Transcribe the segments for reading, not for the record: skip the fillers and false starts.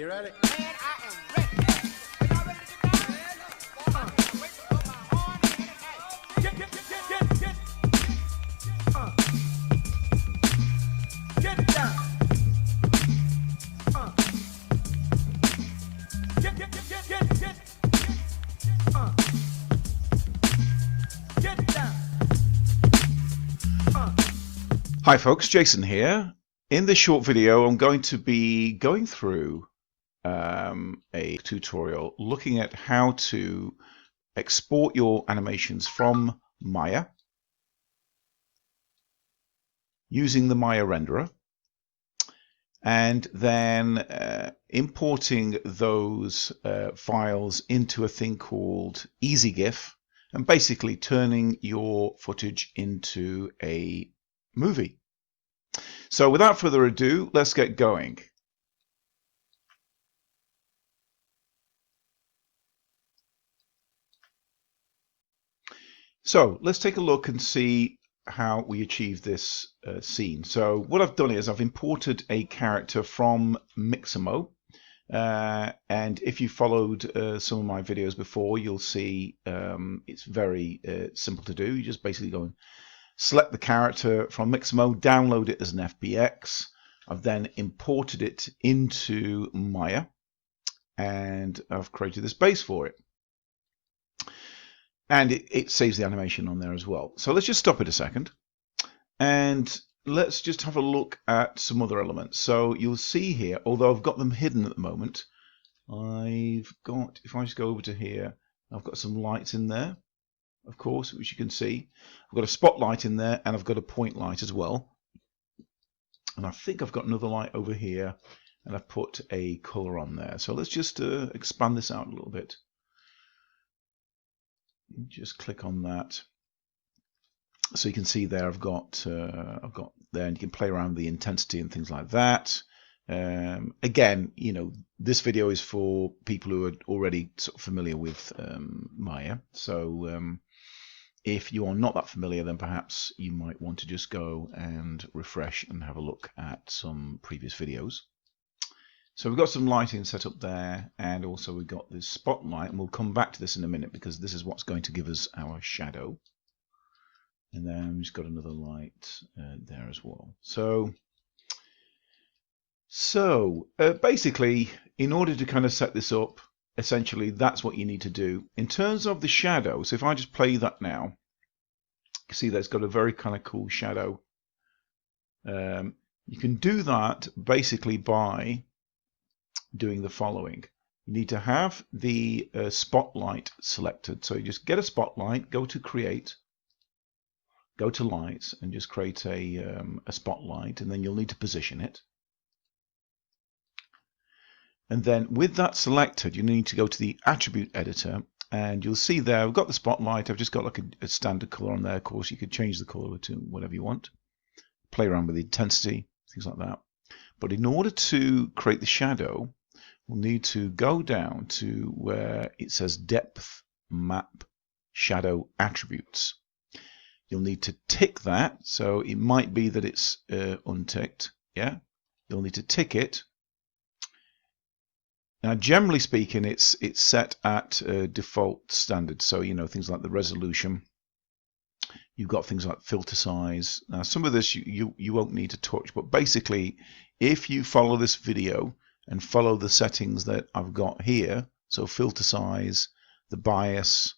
You ready? Man, I am ready. Y'all ready to get down? Wait to put my arm in it. Hey, get down. Get down. Get down. Hi folks, Jason here. In this short video I'm going to be going through a tutorial looking at how to export your animations from Maya using the Maya renderer and then importing those files into a thing called ezigif and basically turning your footage into a movie. So without further ado, let's get going. So let's take a look and see how we achieve this scene. So what I've done is I've imported a character from Mixamo, and if you followed some of my videos before, you'll see it's very simple to do. You just basically go and select the character from Mixamo, download it as an FBX. I've then imported it into Maya and I've created this base for it. And it saves the animation on there as well. So let's just stop it a second and let's just have a look at some other elements. So you'll see here, although I've got them hidden at the moment, I've got, if I just go over to here, I've got some lights in there, of course, which you can see. I've got a spotlight in there and I've got a point light as well. And I think I've got another light over here and I've put a color on there. So let's just expand this out a little bit. Just click on that. So you can see there I've got there, and you can play around with the intensity and things like that. Again, you know, this video is for people who are already sort of familiar with Maya. So if you are not that familiar, then perhaps you might want to just go and refresh and have a look at some previous videos. So we've got some lighting set up there, and also we've got this spotlight, and we'll come back to this in a minute because this is what's going to give us our shadow. And then we've just got another light there as well. So basically, in order to kind of set this up, essentially that's what you need to do. In terms of the shadow, so if I just play that now, you see that's got a very kind of cool shadow. You can do that basically by doing the following. You need to have the spotlight selected. So you just get a spotlight, go to create, go to lights, and just create a spotlight, and then you'll need to position it. And then with that selected, you need to go to the attribute editor, and you'll see there I've got the spotlight. I've just got like a standard color on there. Of course, you could change the color to whatever you want, play around with the intensity, things like that. But in order to create the shadow, we'll need to go down to where it says depth map shadow attributes. You'll need to tick that. So it might be that it's unticked. Yeah, you'll need to tick it. Now, generally speaking, it's set at default standard. So, you know, things like the resolution. You've got things like filter size. Now, some of this you won't need to touch, but basically, if you follow this video and follow the settings that I've got here, so filter size, the bias,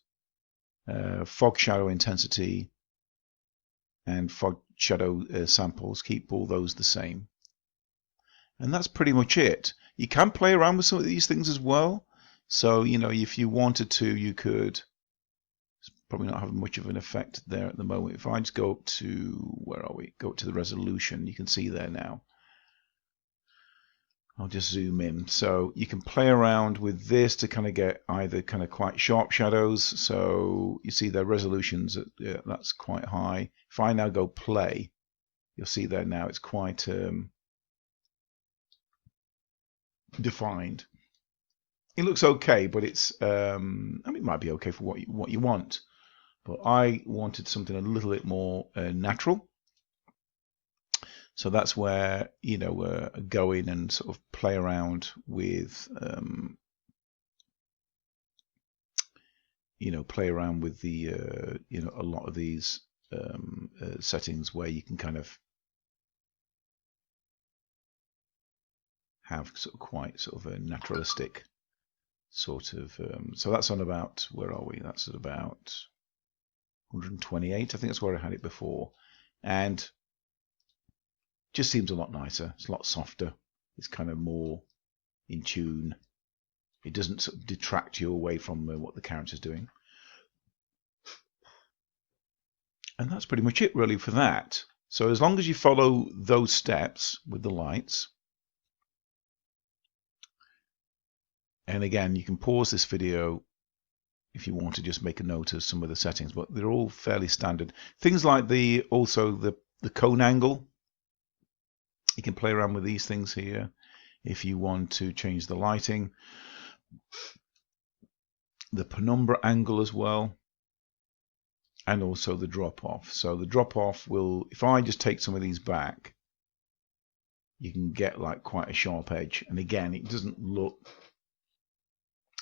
fog shadow intensity, and fog shadow samples, keep all those the same. And that's pretty much it. You can play around with some of these things as well. So, you know, if you wanted to, you could. It's probably not having much of an effect there at the moment. If I just go up to, where are we? Go up to the resolution, you can see there now. I'll just zoom in. So you can play around with this to kind of get either kind of quite sharp shadows. So you see their resolutions, that's quite high. If I now go play, you'll see there now it's quite defined. It looks okay, but it's I mean, it might be okay for what you want. But I wanted something a little bit more natural. So that's where, you know, go in and sort of play around with, you know, play around with the, you know, a lot of these settings where you can kind of have sort of quite sort of a naturalistic sort of. So that's on about, where are we? That's at about 128. I think that's where I had it before, and just seems a lot nicer. It's a lot softer. It's kind of more in tune. It doesn't sort of detract you away from what the character's doing. And that's pretty much it really for that. So as long as you follow those steps with the lights, and again, you can pause this video if you want to just make a note of some of the settings, but they're all fairly standard. Things like the cone angle, you can play around with these things here if you want to change the lighting. The penumbra angle as well, and also the drop off. So the drop off will, if I just take some of these back, you can get like quite a sharp edge. And again, it doesn't look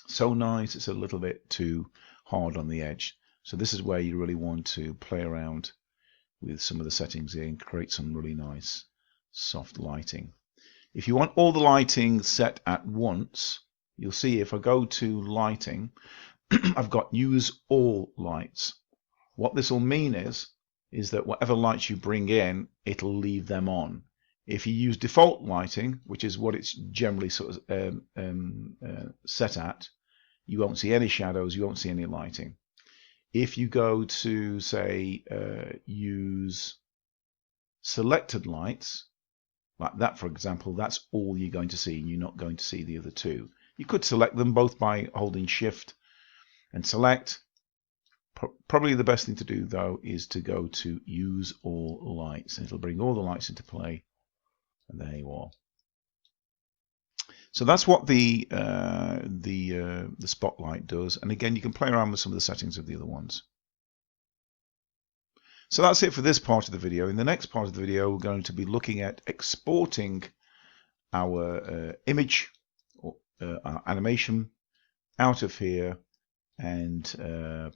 so nice. It's a little bit too hard on the edge. So this is where you really want to play around with some of the settings here and create some really nice soft lighting. If you want all the lighting set at once, you'll see if I go to lighting, I've got use all lights. What this will mean is that whatever lights you bring in, it'll leave them on. If you use default lighting, which is what it's generally sort of set at, you won't see any shadows, you won't see any lighting. If you go to, say, use selected lights, like that, for example, that's all you're going to see, and you're not going to see the other two. You could select them both by holding Shift and select. Probably the best thing to do, though, is to go to use all lights, and it'll bring all the lights into play. And there you are. So that's what the spotlight does. And again, you can play around with some of the settings of the other ones. So that's it for this part of the video. In the next part of the video, we're going to be looking at exporting our image or our animation out of here and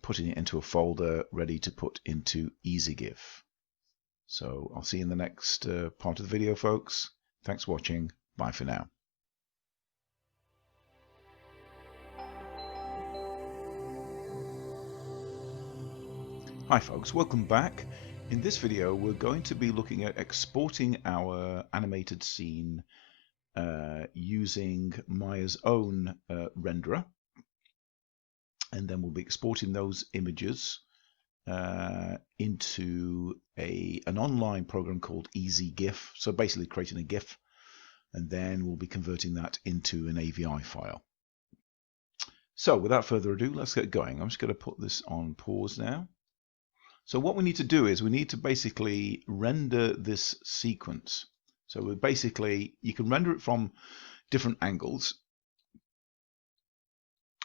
putting it into a folder ready to put into ezigif. So I'll see you in the next part of the video, folks. Thanks for watching. Bye for now. Hi folks, welcome back. In this video we're going to be looking at exporting our animated scene using Maya's own renderer, and then we'll be exporting those images into an online program called ezigif. So basically creating a GIF, and then we'll be converting that into an AVI file. So without further ado, let's get going. I'm just going to put this on pause now. So what we need to do is we need to basically render this sequence. So we basically, you can render it from different angles,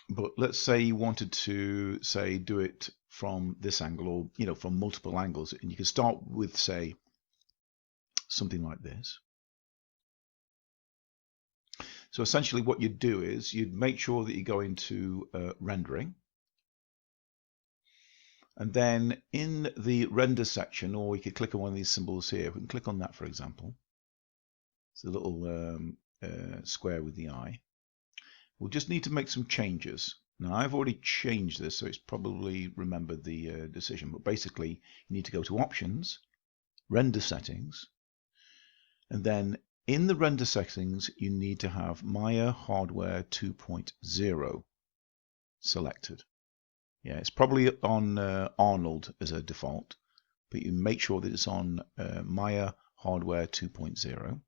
but let's say you wanted to, say, do it from this angle, or, you know, from multiple angles, and you can start with, say, something like this. So essentially what you'd do is you'd make sure that you go into rendering, and then in the render section, or we could click on one of these symbols here. We can click on that, for example. It's a little square with the eye. We'll just need to make some changes. Now I've already changed this, so it's probably remembered the decision, but basically you need to go to Options, Render Settings, and then in the render settings you need to have Maya Hardware 2.0 selected. Yeah, it's probably on Arnold as a default, but you make sure that it's on Maya Hardware 2.0.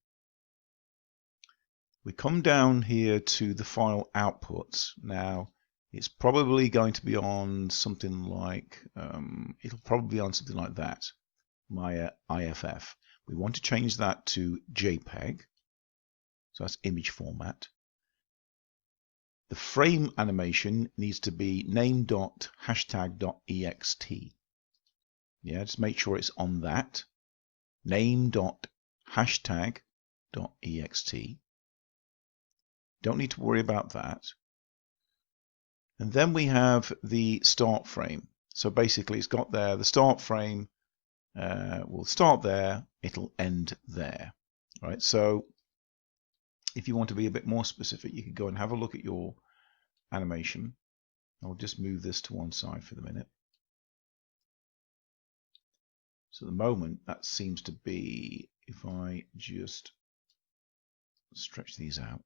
We come down here to the file outputs. Now, it's probably going to be on something like, it'll probably be on something like that, Maya IFF. We want to change that to JPEG, so that's image format. The frame animation needs to be name.hashtag.ext. Yeah, just make sure it's on that. Name.hashtag.ext. hashtag.ext. Don't need to worry about that. And then we have the start frame. So basically it's got there, the start frame will start there, it'll end there. Right? So if you want to be a bit more specific, you can go and have a look at your animation. I'll just move this to one side for the minute. So at the moment, that seems to be, if I just stretch these out,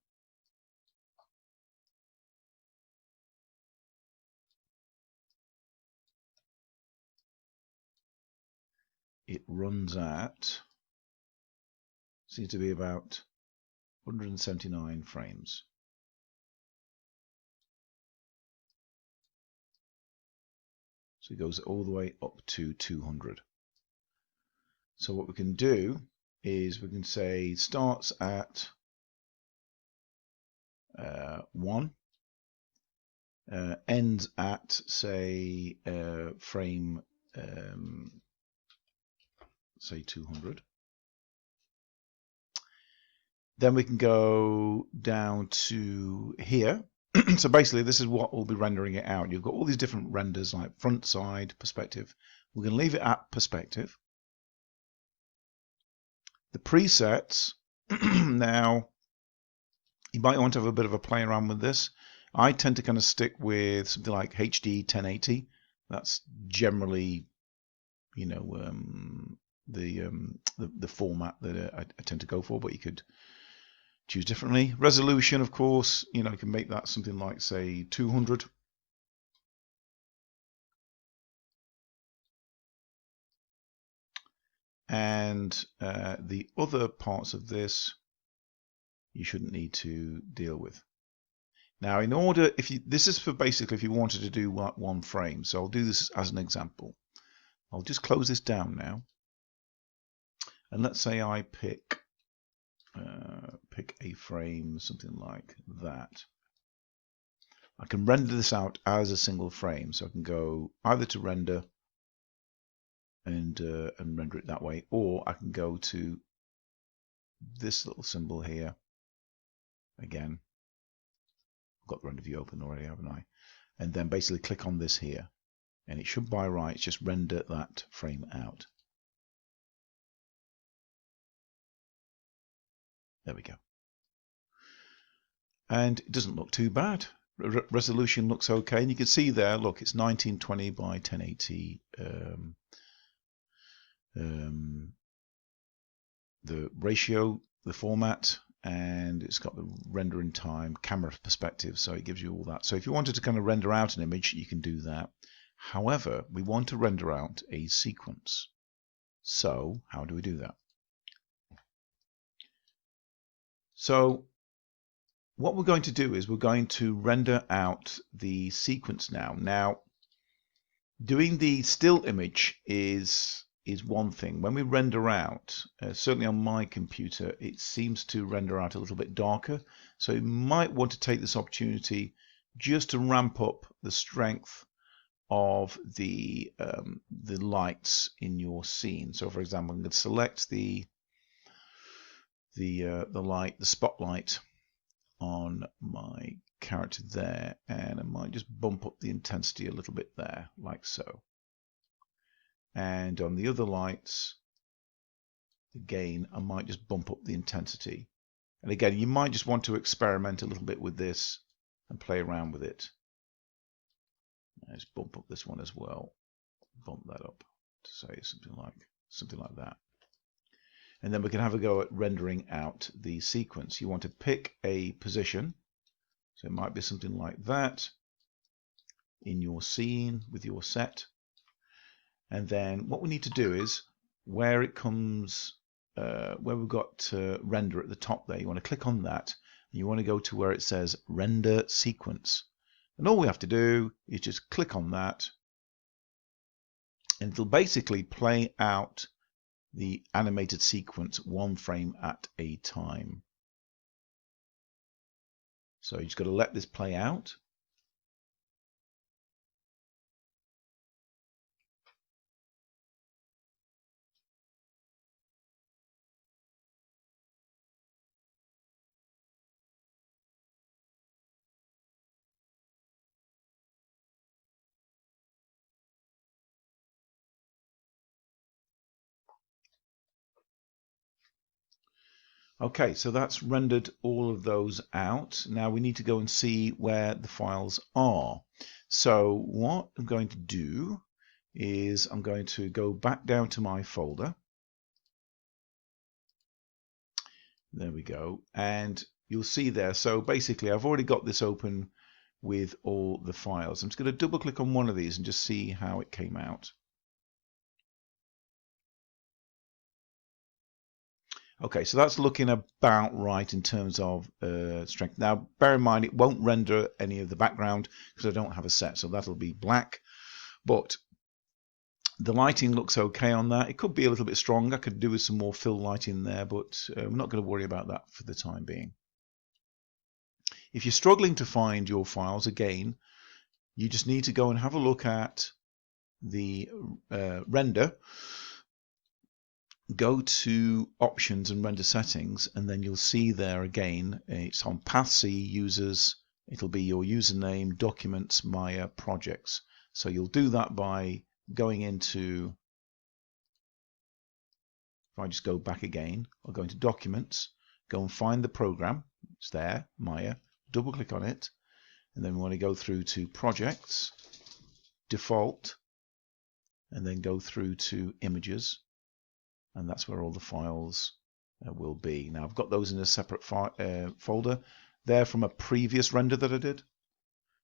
it runs at, seems to be about 179 frames. So it goes all the way up to 200. So what we can do is we can say starts at 1, ends at say frame say 200. Then we can go down to here. So basically this is what we'll be rendering it out. You've got all these different renders like front, side, perspective. We're going to leave it at perspective. The presets, now you might want to have a bit of a play around with this. I tend to kind of stick with something like HD 1080. That's generally, you know, the format that I tend to go for, but you could choose differently. Resolution, of course, you know, you can make that something like, say, 200. And the other parts of this you shouldn't need to deal with. Now, in order, this is for basically if you wanted to do one frame. So I'll do this as an example. I'll just close this down now. And let's say I pick a frame, something like that. I can render this out as a single frame. So I can go either to render and render it that way, or I can go to this little symbol here. Again, I've got the render view open already, haven't I? And then basically click on this here, and it should by rights just render that frame out. There we go. And it doesn't look too bad. Resolution looks okay, and you can see there, look, it's 1920 by 1080. The ratio, the format, and it's got the rendering time, camera perspective, so it gives you all that. So if you wanted to kind of render out an image, you can do that. However, we want to render out a sequence. So how do we do that? So what we're going to do is we're going to render out the sequence now. Now, doing the still image is one thing. When we render out, certainly on my computer, it seems to render out a little bit darker. So you might want to take this opportunity just to ramp up the strength of the lights in your scene. So, for example, I'm going to select the light, the spotlight on my character there, and I might just bump up the intensity a little bit there, like so. And on the other lights, again, I might just bump up the intensity. And again, you might just want to experiment a little bit with this and play around with it. Let's bump up this one as well. Bump that up to say something like that. And then we can have a go at rendering out the sequence. You want to pick a position. So it might be something like that in your scene with your set. And then what we need to do is where it comes, where we've got render at the top there, you want to click on that, and you want to go to where it says render sequence. And all we have to do is just click on that, and it'll basically play out the animated sequence one frame at a time. So you just got to let this play out. Okay, so that's rendered all of those out. Now we need to go and see where the files are. So what I'm going to do is I'm going to go back down to my folder. There we go. And you'll see there. So basically I've already got this open with all the files. I'm just going to double click on one of these and just see how it came out. Okay, so that's looking about right in terms of strength. Now, bear in mind, it won't render any of the background because I don't have a set, so that'll be black. But the lighting looks okay on that. It could be a little bit strong. I could do with some more fill lighting there, but I'm not going to worry about that for the time being. If you're struggling to find your files, again, you just need to go and have a look at the render. Go to options and render settings, and then you'll see there again it's on path C users. It'll be your username, documents, Maya, projects. So you'll do that by going into, if I just go back again, I'll go into documents, go and find the program. It's there, Maya, double click on it, and then we want to go through to projects, default, and then go through to images. And that's where all the files will be. Now I've got those in a separate folder. They're from a previous render that I did.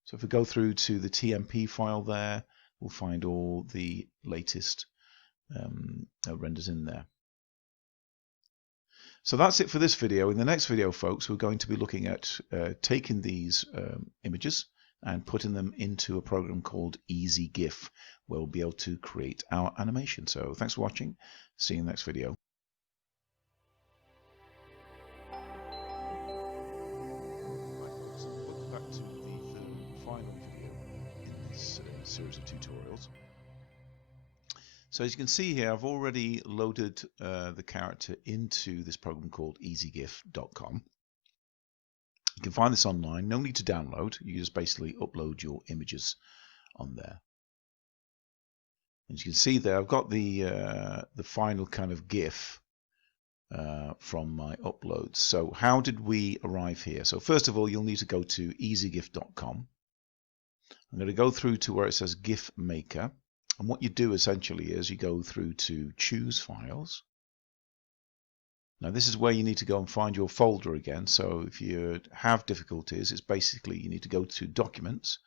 So if we go through to the TMP file there, we'll find all the latest renders in there. So that's it for this video. In the next video, folks, we're going to be looking at taking these images and putting them into a program called ezigif, where we'll be able to create our animation. So thanks for watching. See you in the next video. Right, so welcome back to the third and final video in this series of tutorials. So as you can see here, I've already loaded the character into this program called ezigif.com. You can find this online. No need to download. You just basically upload your images on there. As you can see there, I've got the final kind of GIF from my uploads. So how did we arrive here? So first of all, you'll need to go to ezigif.com. I'm going to go through to where it says GIF Maker. And what you do essentially is you go through to Choose Files. Now this is where you need to go and find your folder again. So if you have difficulties, it's basically you need to go to Documents,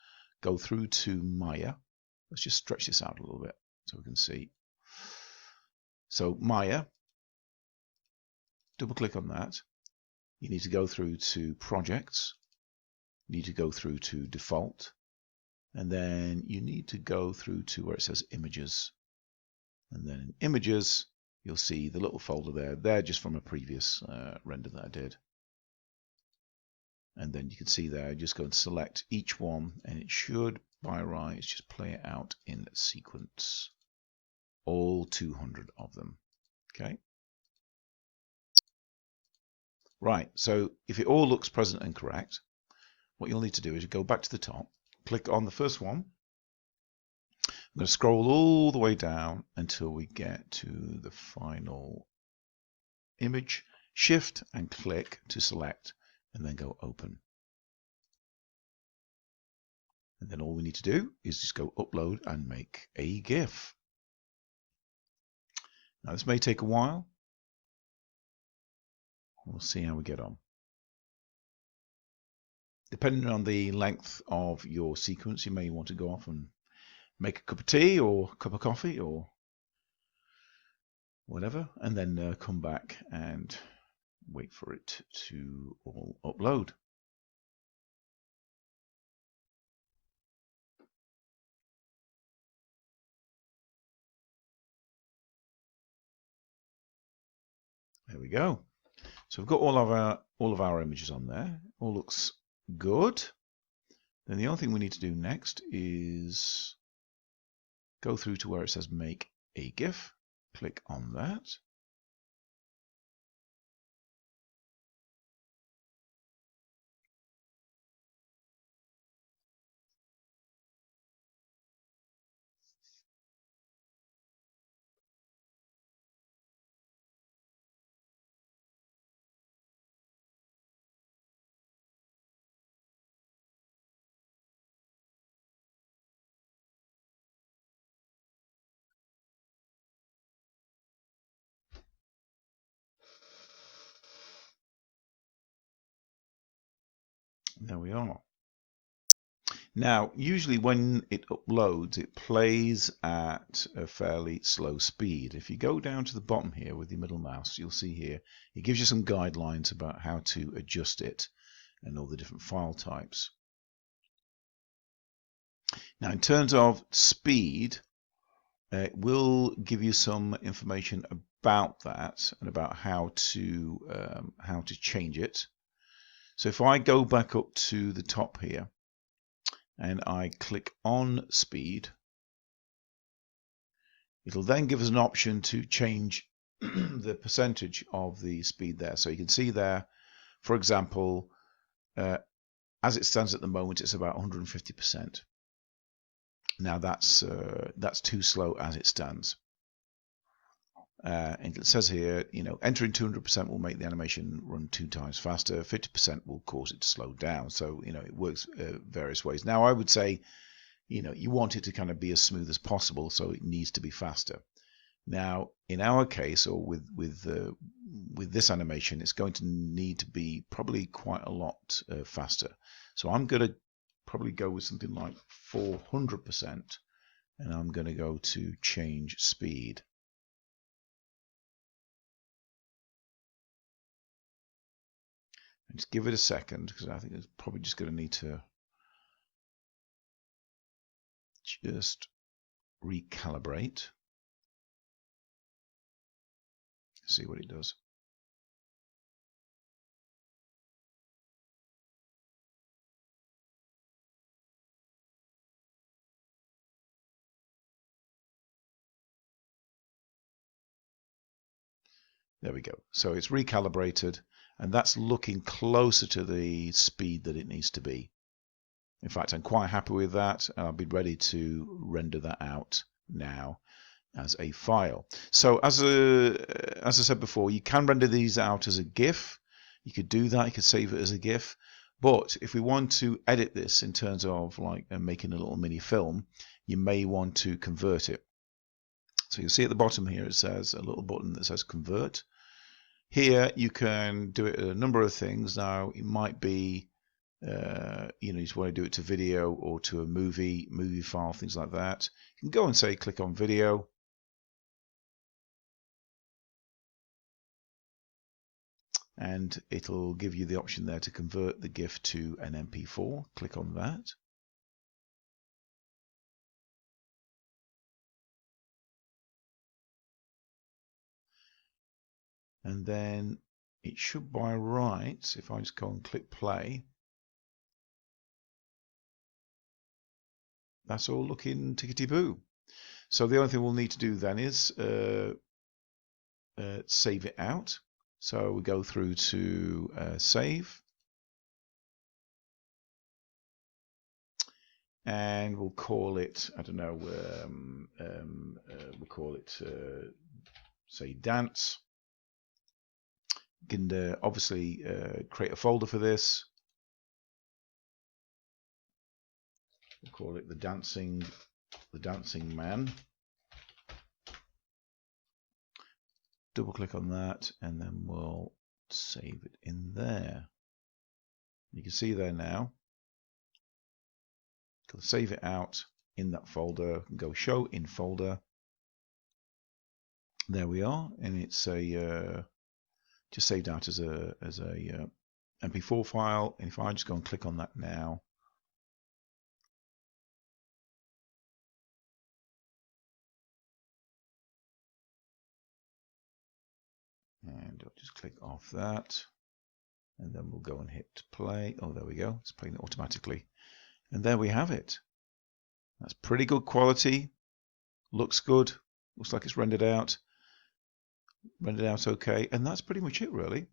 go through to Maya. Let's just stretch this out a little bit so we can see. So Maya, double click on that. You need to go through to Projects. You need to go through to Default. And then you need to go through to where it says Images. And then in Images, you'll see the little folder there. They're just from a previous render that I did. And then you can see there, just go and select each one, and it should, by rights, just play it out in sequence. All 200 of them. Okay. Right, so if it all looks present and correct, what you'll need to do is you go back to the top, click on the first one. I'm going to scroll all the way down until we get to the final image. Shift and click to select, and then go open. And then all we need to do is just go upload and make a GIF. Now this may take a while. We'll see how we get on. Depending on the length of your sequence, you may want to go off and make a cup of tea or a cup of coffee or whatever, and then come back and wait for it to all upload. There we go. So we've got all of our images on there. All looks good. Then the only thing we need to do next is go through to where it says make a GIF. Click on that. There we are. Now, usually when it uploads, it plays at a fairly slow speed. If you go down to the bottom here with your middle mouse, you'll see here, it gives you some guidelines about how to adjust it and all the different file types. Now, in terms of speed, it will give you some information about that and about how to change it. So if I go back up to the top here and I click on speed, it'll then give us an option to change the percentage of the speed there. So you can see there, for example, as it stands at the moment, it's about 150%. Now that's too slow as it stands. And it says here, entering 200% will make the animation run 2 times faster. 50% will cause it to slow down. So, it works various ways. Now, I would say, you want it to kind of be as smooth as possible, so it needs to be faster. Now, in our case, or with this animation, it's going to need to be probably quite a lot faster. So I'm going to probably go with something like 400%, and I'm going to go to change speed. Just give it a second, because I think it's probably just going to need to just recalibrate. See what it does. There we go. So it's recalibrated, and that's looking closer to the speed that it needs to be. In fact, I'm quite happy with that. I'll be ready to render that out now as a file. So as I said before, you can render these out as a GIF. You could do that. You could save it as a GIF. But if we want to edit this in terms of like making a little mini film, you may want to convert it. So you'll see at the bottom here, it says a little button that says convert. Here you can do it a number of things. Now it might be, you just want to do it to video or to a movie file, things like that. You can go and say click on video. And it'll give you the option there to convert the GIF to an MP4. Click on that. And then it should by rights, if I just go and click play, that's all looking tickety-boo. So the only thing we'll need to do then is save it out. So we go through to save. And we'll call it, I don't know, we'll call it, say, dance. You can obviously create a folder for this. We'll call it the dancing man. Double click on that, and then we'll save it in there. You can see there now. Save it out in that folder. Go show in folder. There we are, and it's a just saved out as a MP4 file. And if I just go and click on that now, and I'll just click off that, and then we'll go and hit play. Oh, there we go. It's playing it automatically. And there we have it. That's pretty good quality. Looks good. Looks like it's rendered out. Rendered out okay. And that's pretty much it, really.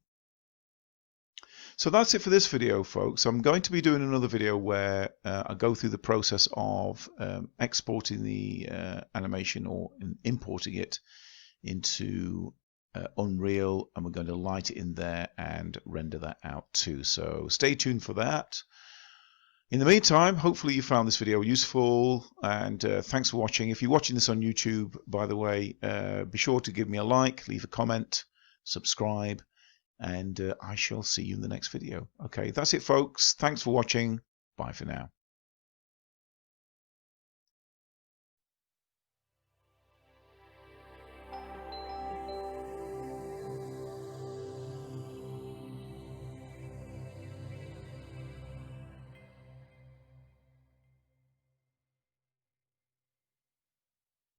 So that's it for this video, folks. I'm going to be doing another video where I go through the process of exporting the animation or importing it into Unreal, and we're going to light it in there and render that out too. So stay tuned for that. In the meantime, hopefully you found this video useful, and thanks for watching. If you're watching this on YouTube, by the way, be sure to give me a like, leave a comment, subscribe, and I shall see you in the next video. Okay, that's it, folks. Thanks for watching. Bye for now.